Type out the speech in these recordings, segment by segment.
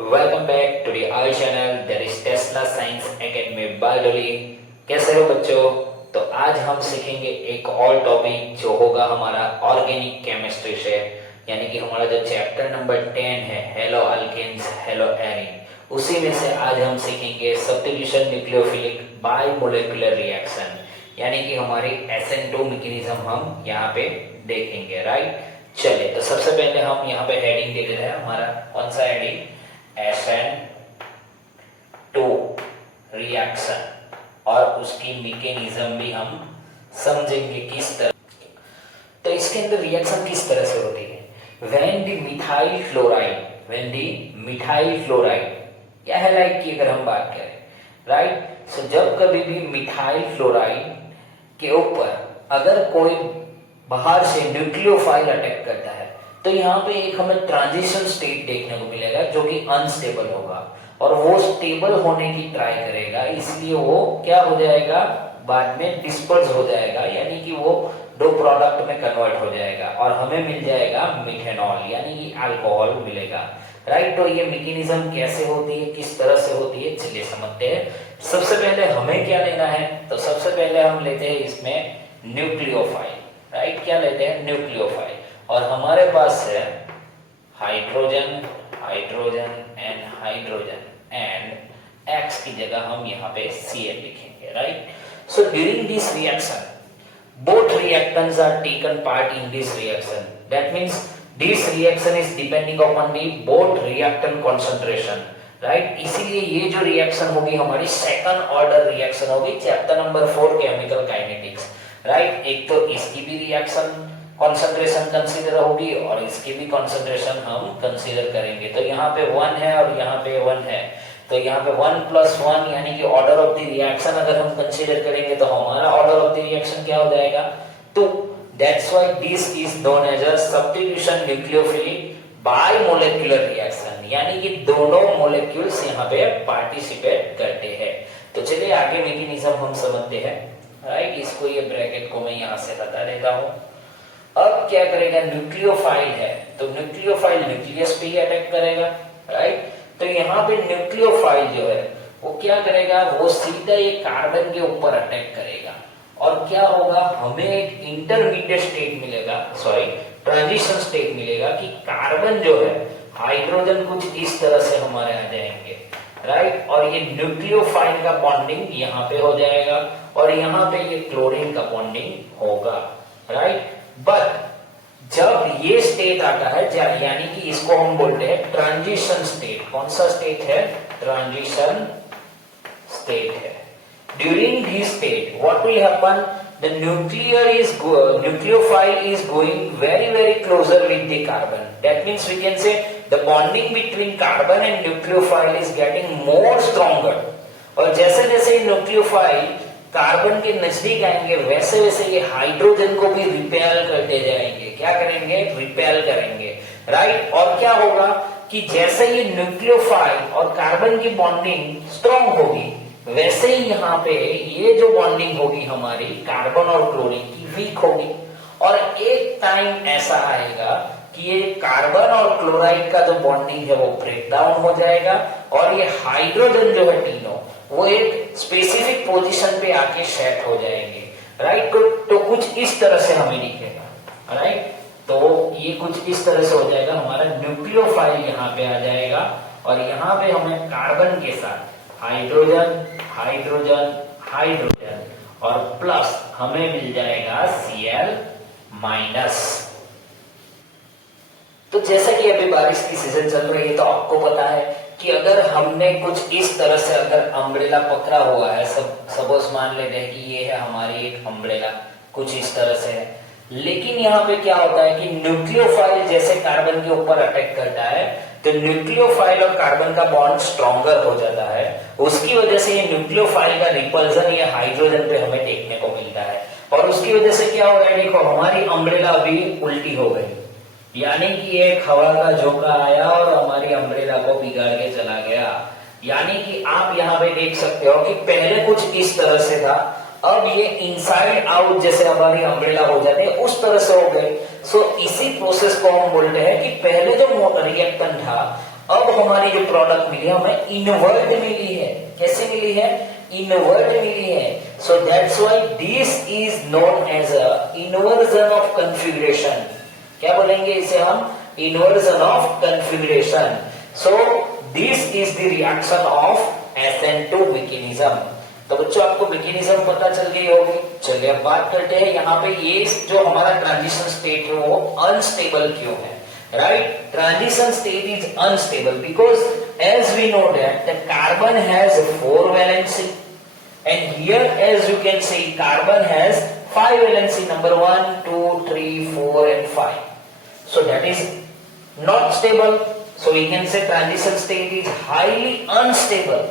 Welcome back to our channel that is Tesla science academy by Dolly. कैसे हो बच्चों? तो आज हम सीखेंगे एक और टॉपिक जो होगा हमारा ऑर्गेनिक केमिस्ट्री से, यानी कि हमारा जो चैप्टर नंबर 10 है हेलो अल्केन्स हेलो एरीन, उसी में से आज हम सीखेंगे सब्स्टिट्यूशन न्यूक्लियोफिलिक बायमोलेक्युलर रिएक्शन, यानी कि हमारी SN2 मैकेनिज्म हम यहाँ पे देखेंगे। राइट, चलिए तो सबसे पहले हम यहाँ पे हेडिंग दे रहे हैं। हमारा कौन सा हेडिंग? SN2 रिएक्शन, और उसकी मैकेनिज्म भी हम समझेंगे किस तरह। तो इसके अंदर रिएक्शन किस तरह से होती है? व्हेन द मिथाइल फ्लोराइड या हैलाइड की अगर हम बात करें, राइट, सो जब कभी भी मिथाइल फ्लोराइड के ऊपर अगर कोई बाहर से न्यूक्लियोफाइल अटैक करता है तो यहाँ पे एक हमें ट्रांजिशन स्टेट देखने को मिलेगा जो कि अनस्टेबल होगा, और वो स्टेबल होने की ट्राई करेगा, इसलिए वो क्या हो जाएगा, बाद में डिस्पर्स हो जाएगा, यानी कि वो दो प्रोडक्ट में कन्वर्ट हो जाएगा और हमें मिल जाएगा मिथेनॉल, यानी कि अल्कोहल मिलेगा। राइट, तो ये मैकेनिज्म कैसे होती है, किस तरह से होती है, चलिए समझते हैं। सबसे पहले हमें क्या लेना है? तो सबसे पहले हम लेते हैं इसमें न्यूक्लियोफाइल। राइट, क्या लेते हैं? न्यूक्लियोफाइल, और हमारे पास है hydrogen hydrogen and hydrogen, and X की जगह हम यहाँ पे Cl लिखेंगे। Right, so during this reaction both reactants are taken part in this reaction. That means this reaction is depending upon the both reactant concentration. Right, इसीलिए ये जो reaction होगी हमारी सेकंड ऑर्डर रिएक्शन होगी chapter number 4 chemical kinetics. Right, एक तो इसकी भी रिएक्शन कॉन्सेंट्रेशन कंसीडर होगी और इसकी भी कॉन्सेंट्रेशन हम कंसीडर करेंगे। तो यहाँ पे 1 है और यहाँ पे 1 है, तो यहाँ पे 1+1 यानी कि ऑर्डर ऑफ द रिएक्शन अगर हम कंसीडर करेंगे तो हमारा ऑर्डर ऑफ द रिएक्शन क्या हो जाएगा? 2। That's why this is known as a substitution nucleophilic bimolecular reaction, यानी कि दोनों मोलेक्यूल्स यहाँ पे पार्टिसिपेट करते हैं। तो चलिए आगे मैकेनिज्म हम समझते हैं। राइट, इसको ये ब्रैकेट को मैं यहाँ से हटा देता हूँ। अब क्या करेगा? न्यूक्लियोफाइल है तो न्यूक्लियोफाइल न्यूक्लियस पे ही अटैक करेगा। राइट, तो यहाँ पे न्यूक्लियोफाइल जो है वो क्या करेगा? वो सीधा ये कार्बन के ऊपर अटैक करेगा, और क्या होगा? हमें एक इंटरमीडिएट स्टेट मिलेगा, सॉरी ट्रांजिशन स्टेट मिलेगा कि कार्बन जो है हाइड्रोजन कुछ इस तरह से हमारे आ जाएंगे। राइट, और ये न्यूक्लियोफाइल का बॉन्डिंग यहाँ पे हो जाएगा और यहाँ पे ये क्लोरीन का बॉन्डिंग होगा। राइट, बट जब ये स्टेट आता है यानी कि इसको हम बोलते हैं ट्रांजिशन स्टेट। कौन सा स्टेट है? ट्रांजिशन स्टेट है। During this state what will happen? The nucleophile is going very closer with the carbon. That means we can say the bonding between carbon and nucleophile is getting more stronger. और जैसे जैसे nucleophile carbon के नजदीक आएंगे वैसे वैसे ये hydrogen को भी रिपेल करते जाएंगे। क्या करेंगे? रिपेल करेंगे। राइट, और क्या होगा कि जैसे ये न्यूक्लियोफाइल और कार्बन की बॉन्डिंग स्ट्रॉन्ग होगी वैसे ही यहाँ पे ये जो बॉन्डिंग होगी हमारी कार्बन और क्लोरीन की वीक होगी, और एक टाइम ऐसा आएगा कि ये कार्बन और क्लोराइड का जो बॉन्डिंग है वो ब्रेक डाउन हो जाएगा और ये हाइड्रोजन जो है तीनों वो एक स्पेसिफिक पोजीशन पे आके सेट हो जाएंगे। राइट, तो कुछ इस तरह से हमें दिखेगा। राइट, तो ये कुछ इस तरह से हो जाएगा, हमारा न्यूक्लियोफाइल यहाँ पे आ जाएगा और यहाँ पे हमें कार्बन के साथ हाइड्रोजन हाइड्रोजन हाइड्रोजन और प्लस हमें मिल जाएगा Cl-। तो जैसा कि अभी बारिश की सीजन चल रही है तो आपको पता है कि अगर हमने कुछ इस तरह से अगर अम्ब्रेला पकड़ा हुआ है, सपोज मान लेते हैं कि ये है हमारी एक अम्ब्रेला, कुछ इस तरह से है, लेकिन यहाँ पे क्या होता है कि न्यूक्लियोफाइल जैसे कार्बन के ऊपर अटैक करता है तो न्यूक्लियोफाइल और कार्बन का बॉन्ड स्ट्रॉन्गर हो जाता है, उसकी वजह से ये न्यूक्लियोफाइल का रिपल्सन ये हाइड्रोजन पे हमें देखने को मिलता है, और उसकी वजह से क्या हो रहा है? देखो हमारी अम्ब्रेला अभी उल्टी हो गई, यानी कि एक हवा का झोंका आया और हमारी अम्ब्रेला को बिगाड़ के चला गया। यानी कि आप यहाँ पे देख सकते हो कि पहले कुछ इस तरह से था, अब ये इनसाइड आउट जैसे हमारी अम्ब्रेला हो जाते हैं उस तरह से हो गए। सो इसी प्रोसेस को हम बोलते हैं कि पहले जो रिएक्टेंट था अब हमारी जो प्रोडक्ट मिली है हमें इनवर्ट मिली है। कैसे मिली है? इनवर्ट मिली है। So that's why this is known as a inversion of configuration. क्या बोलेंगे इसे हम? Inversion of configuration. So this is the reaction of SN2 mechanism. तो बच्चों आपको मैकेनिज्म पता चल गई होगी। चलिए अब बात करते हैं यहाँ पे ये जो हमारा ट्रांजिशन स्टेट है वो अनस्टेबल क्यों है, right? Transition state is unstable because as we know that the carbon has 4 valency and here as you can see carbon has 5 valency, number 1 2 3 4 and 5. So that is not stable. So we can say transition state is highly unstable.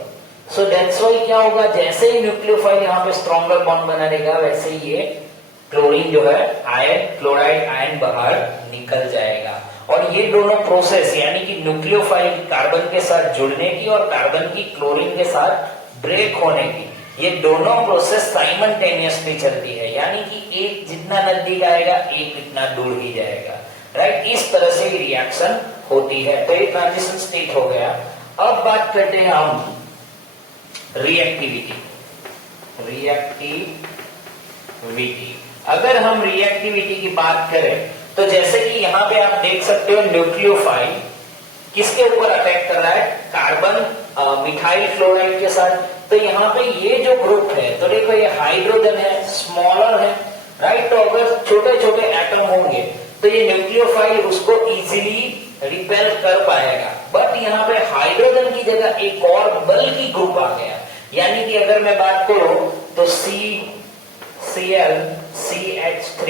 So that's why क्या होगा, जैसे ही nucleophile यहाँ पे stronger bond बना देगा वैसे ही ये chlorine जो है आयन, क्लोराइड आयन बाहर निकल जाएगा। और ये दोनों प्रोसेस यानी कि न्यूक्लियोफाइल कार्बन के साथ जुड़ने की और कार्बन की क्लोरीन के साथ ब्रेक होने की, ये दोनों प्रोसेस साइमल्टेनियसली चलती है। यानी कि एक जितना नजदीक आएगा एक इतना दूर ही जाएगा, राइट? इस तरह से रिएक्शन होती है। तो ये ट्रांजिशन स्टेट हो गया। अब बात करते हैं हम रिएक्टिविटी। अगर हम रिएक्टिविटी की बात करें तो जैसे कि यहाँ पे आप देख सकते हो न्यूक्लियोफाइल किसके ऊपर अटैक कर रहा है? कार्बन मिथाइल क्लोराइड के साथ। तो यहाँ पे ये जो ग्रुप है तो देखो ये हाइड्रोजन है, स्मॉलर है, राइट? तो अगर छोटे छोटे एटम होंगे तो ये न्यूक्लियोफाइल उसको इजीली रिपेल कर पाएगा। बट यहाँ पे हाइड्रोजन की जगह एक और बल्कि ग्रुप आ गया। यानी कि अगर मैं बात करूं तो CCl CH3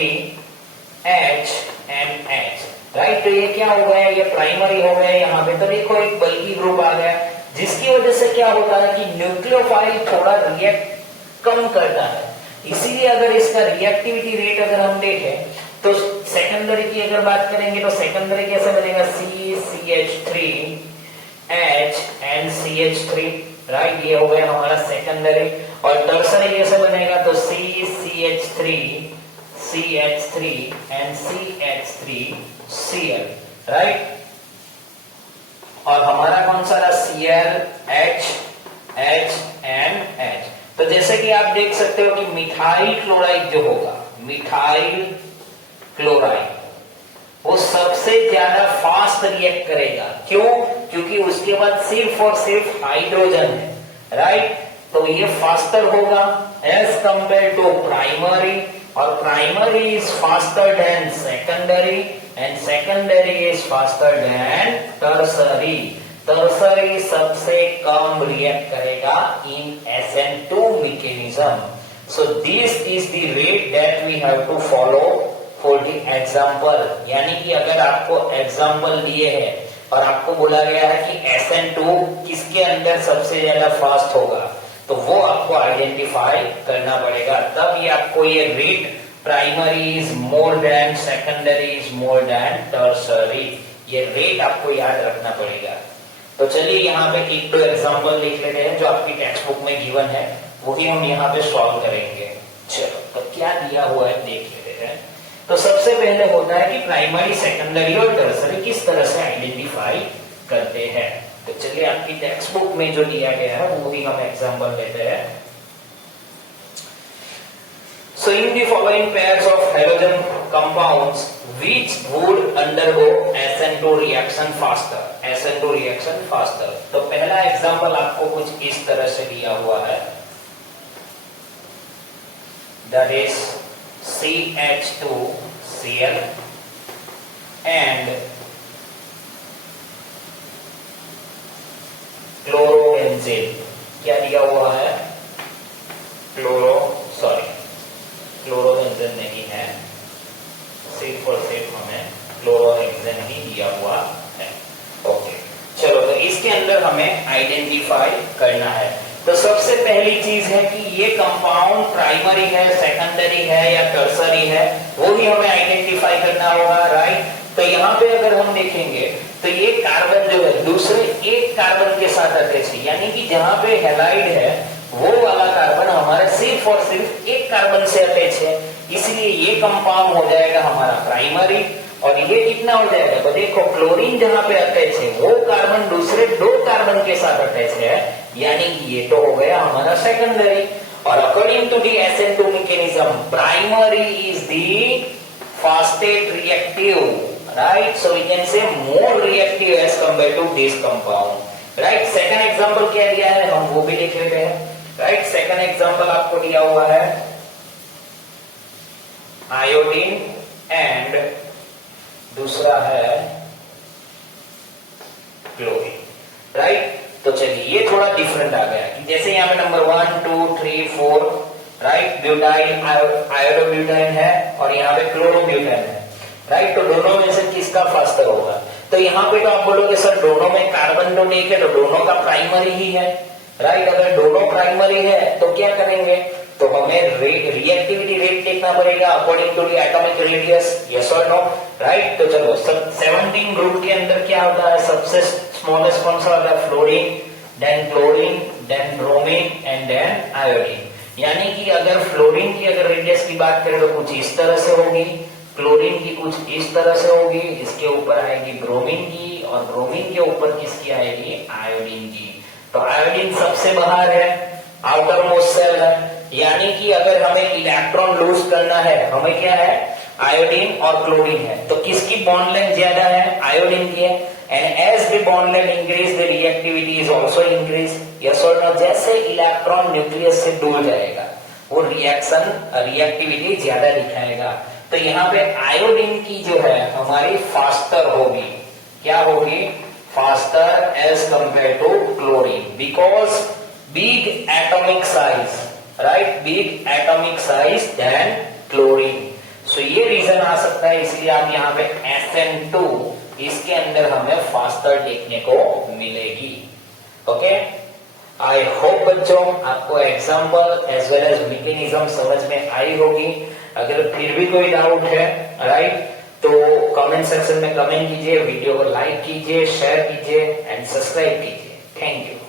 H and H, right? तो ये क्या हो गया? ये प्राइमरी हो गया यहाँ पे। तो देखो एक बल्कि ग्रुप आ गया जिसकी वजह से क्या होता है कि न्यूक्लियोफाइल थोड़ा रिएक्ट कम करता है। इसीलिए अगर इसका रिएक्टिविटी रेट अगर हम देखें तो सेकेंडरी की अगर बात करेंगे तो सेकेंडरी कैसे बनेगा? CH3 H and CH3, right? ये हो गया हमारा सेकेंडरी। और टर्सरी कैसे बनेगा? तो CH3 CH3 and CH3Cl, right? और हमारा कौन सा रहा? Cl H H and H। तो जैसे कि आप देख सकते हो कि मिथाइल क्लोराइड जो होगा, मिथाइल क्लोराइड वो सबसे ज्यादा फास्ट रिएक्ट करेगा। क्यों? क्योंकि उसके बाद सिर्फ और सिर्फ हाइड्रोजन है, राइट? तो ये फास्टर होगा एज कंपेयर टू प्राइमरी, और primary is faster than secondary and secondary is faster than tertiary. Tertiary सबसे कम रिएक्ट करेगा in SN2 mechanism. So this is the rate that we have to follow for the example. यानी कि अगर आपको example दिए हैं और आपको बोला गया है कि SN2 किसके अंदर सबसे ज्यादा फास्ट होगा तो वो आपको आइडेंटिफाई करना पड़ेगा। तब ये आपको ये rate primary is more than secondary is more than tertiary, ये रेट आपको याद रखना पड़ेगा। तो चलिए यहाँ पे एक दो एग्जाम्पल लिख लेते हैं जो आपकी टेक्स्ट बुक में गिवन है, वही हम यहाँ पे सॉल्व करेंगे। चलो तो क्या दिया हुआ है देख लेते हैं। तो सबसे पहले होता है कि प्राइमरी, सेकेंडरी और टर्सरी किस तरह से आइडेंटिफाई करते हैं। तो चलिए आपकी टेक्स्ट बुक में जो दिया गया है वो भी हम एग्जांपल लेते हैं। So in the following pairs of halogen compounds which would undergo SN2 reaction faster, SN2 reaction faster। तो पहला एग्जांपल आपको कुछ इस तरह से दिया हुआ है, that is CH2Cl and chlorobenzene. क्या दिया हुआ है? क्लोरोबेंजीन नहीं है, सिर्फ और सिर्फ हमें क्लोरोहेक्सेन ही दिया हुआ है। ओके, चलो तो इसके अंदर हमें आइडेंटिफाई करना है। तो सबसे पहली चीज है कि ये कंपाउंड प्राइमरी है, सेकेंडरी है या टर्सरी है, वो भी हमें आइडेंटिफाई करना होगा, राइट? तो यहाँ पे अगर हम देखेंगे तो ये कार्बन जो है दूसरे एक कार्बन के साथ अटैच है, यानी कि जहां पे हैलाइड है वो वाला कार्बन हमारा सिर्फ और सिर्फ एक कार्बन से अटैच है, इसलिए ये कंपाउंड हो जाएगा हमारा प्राइमरी। और ये कितना हो जाएगा, तो देखो क्लोरीन जहां पे अटैच है वो कार्बन दूसरे 2 कार्बन के साथ अटैच है, यानी कि ये तो हो गया हमारा सेकेंडरी। और according to the SN2 mechanism, primary is the fastest reactive, right, so we can say more reactive as compare to this compound, right. Second example क्या दिया है हम वो भी देख लेते हैं, राइट। सेकंड एग्जांपल आपको दिया हुआ है आयोडीन एंड दूसरा है क्लोरीन, राइट। तो चलिए ये थोड़ा डिफरेंट आ गया कि जैसे यहाँ पे नंबर 1 2 3 4, राइट, ब्यूटाइल आयोडोब्यूटाइन है और यहाँ पे क्लोरोब्यूटाइन है, राइट। तो दोनों में से किसका फास्टर होगा, तो यहाँ पे तो आप बोलोगे सर दोनों में कार्बन तो एक है तो दोनों का प्राइमरी ही है, राइट। अगर दोनों प्राइमरी है तो क्या करेंगे, तो हमें रिएक्टिविटी रेट देखना पड़ेगा according to the atomic radius, yes और नो, राइट। तो चलो 17 ग्रुप के अंदर क्या होता है, सबसे स्मॉलेस्ट कौन सा होता है, fluorine, then chlorine, then bromine and then iodine. यानी कि अगर फ्लोरीन की अगर रेडियस की बात करें तो कुछ इस तरह से होगी, क्लोरीन की कुछ इस तरह से होगी, इसके ऊपर आएगी ब्रोमीन की और ब्रोमीन के ऊपर किसकी आएगी, आयोडीन की। तो आयोडीन सबसे बाहर है, आउटर मोस्ट सेल है, यानी कि अगर हमें इलेक्ट्रॉन लूज करना है, हमें क्या है, आयोडीन और क्लोरीन है, तो किसकी बॉन्ड लेंथ ज्यादा है, आयोडीन की है। And as the bond length increase the reactivity is also increase, yes और नो। जैसे इलेक्ट्रॉन न्यूक्लियस से दूर जाएगा वो रिएक्टिविटी ज्यादा दिखाएगा। तो यहाँ पे आयोडीन की जो है हमारी फास्टर होगी, क्या होगी, faster as compare to chlorine, because big atomic size, right, big atomic size than chlorine. So ये रीजन आ सकता है, इसलिए आप यहाँ पे SN2 इसके अंदर हमें फास्टर देखने को मिलेगी। ओके, आई होप बच्चों आपको example as well as mechanism समझ में आई होगी। अगर फिर भी कोई डाउट है, राइट, तो कमेंट सेक्शन में कमेंट कीजिए, वीडियो को लाइक कीजिए, शेयर कीजिए एंड सब्सक्राइब कीजिए। Thank you.